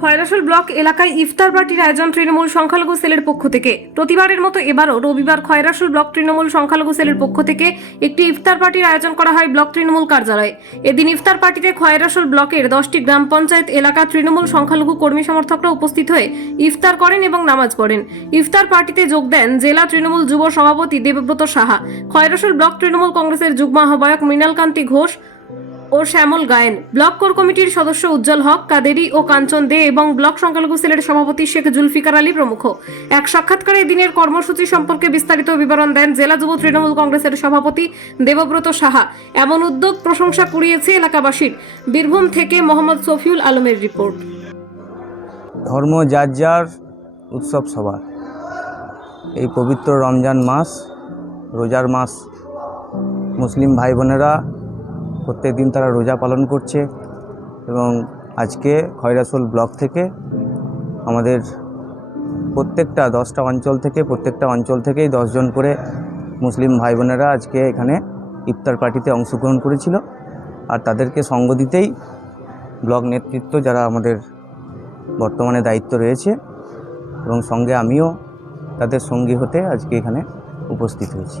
খয়রাসুল block এলাকায় ইফতার পার্টির আয়োজন তৃণমূল সংখ্যালঘু সেলের পক্ষ থেকে। প্রতিবারের মতো এবারও রবিবার খয়রাসুল ব্লক তৃণমূল সংখ্যালঘু সেলের পক্ষ থেকে একটি ইফতার পার্টির আয়োজন করা হয় ব্লক তৃণমূল কার্যালয়ে। এদিন ইফতার পার্টিতে খয়রাসুল ব্লকের দশটি গ্রাম পঞ্চায়েত এলাকা তৃণমূল সংখ্যালঘু কর্মী সমর্থকরা উপস্থিত হয়ে ইফতার করেন এবং নামাজ পড়েন। ইফতার পার্টিতে যোগ দেন জেলা তৃণমূল যুব সভাপতি দেবব্রত সাহা। খয়রাসুল ব্লক তৃণমূল কংগ্রেসের যুগ্ম আহ্বায়ক মৃণালকান্তি ঘোষ ও শ্যামল গায়েন। ব্লক কোর কমিটির সদস্য উজ্জ্বল হক, কাদেরি ও কাঞ্চন দে এবং ব্লক সংখ্যালঘু সেলের সভাপতি শেখ জুলফিকার আলী প্রমুখ। এক সাক্ষাৎকারে দিনের কর্মসূচি সম্পর্কে বিস্তারিত বিবরণ দেন জেলা যুব তৃণমূল কংগ্রেসের সভাপতি দেবব্রত সাহা। এমন উদ্যোগ প্রশংসা কুড়িয়েছে এলাকাবাসীর। বীরভূম থেকে মোহাম্মদ সফিউল আলমের রিপোর্ট। ধর্ম যার যার উৎসব সবার। এই পবিত্র রমজান মাস, রোজার মাস, মুসলিম ভাই বোনেরা প্রত্যেক দিন তারা রোজা পালন করছে এবং আজকে খয়রাসোল ব্লক থেকে আমাদের প্রত্যেকটা দশটা অঞ্চল থেকে, প্রত্যেকটা অঞ্চল থেকেই দশজন করে মুসলিম ভাই বোনেরা আজকে এখানে ইফতার পার্টিতে অংশগ্রহণ করেছিল। আর তাদেরকে সঙ্গ দিতেই ব্লক নেতৃত্ব যারা আমাদের বর্তমানে দায়িত্ব রয়েছে এবং সঙ্গে আমিও তাদের সঙ্গী হতে আজকে এখানে উপস্থিত হয়েছি।